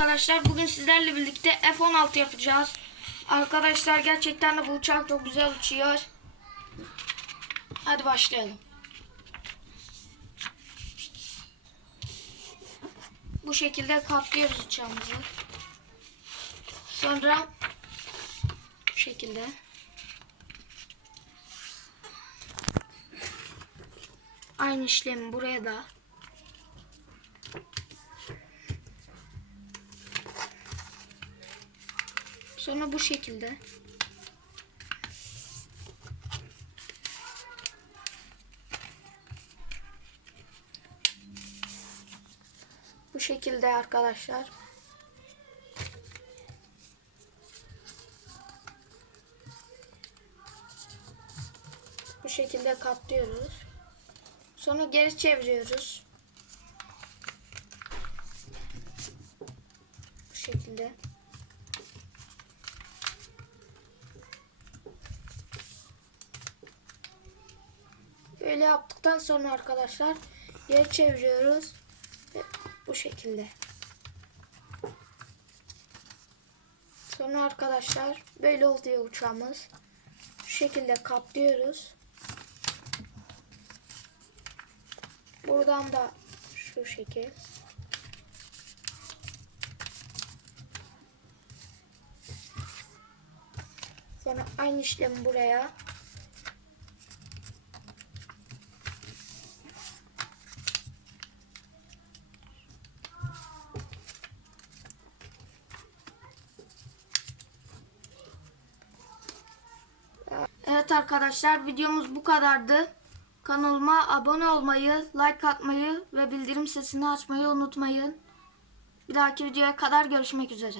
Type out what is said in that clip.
Arkadaşlar bugün sizlerle birlikte F-16 yapacağız. Arkadaşlar gerçekten de bu uçak çok güzel uçuyor. Hadi başlayalım. Bu şekilde katlıyoruz uçağımızı. Sonra bu şekilde. Aynı işlemi buraya da Sonra bu şekilde. Bu şekilde arkadaşlar. Bu şekilde katlıyoruz. Sonra geri çeviriyoruz. Bu şekilde. Böyle yaptıktan sonra arkadaşlar geri çeviriyoruz. Ve bu şekilde. Sonra arkadaşlar böyle oluyor uçağımız. Şu şekilde kaplıyoruz. Buradan da şu şekil. Sonra aynı işlemi buraya. Evet arkadaşlar videomuz bu kadardı. Kanalıma abone olmayı, like atmayı ve bildirim sesini açmayı unutmayın. Bir dahaki videoya kadar görüşmek üzere.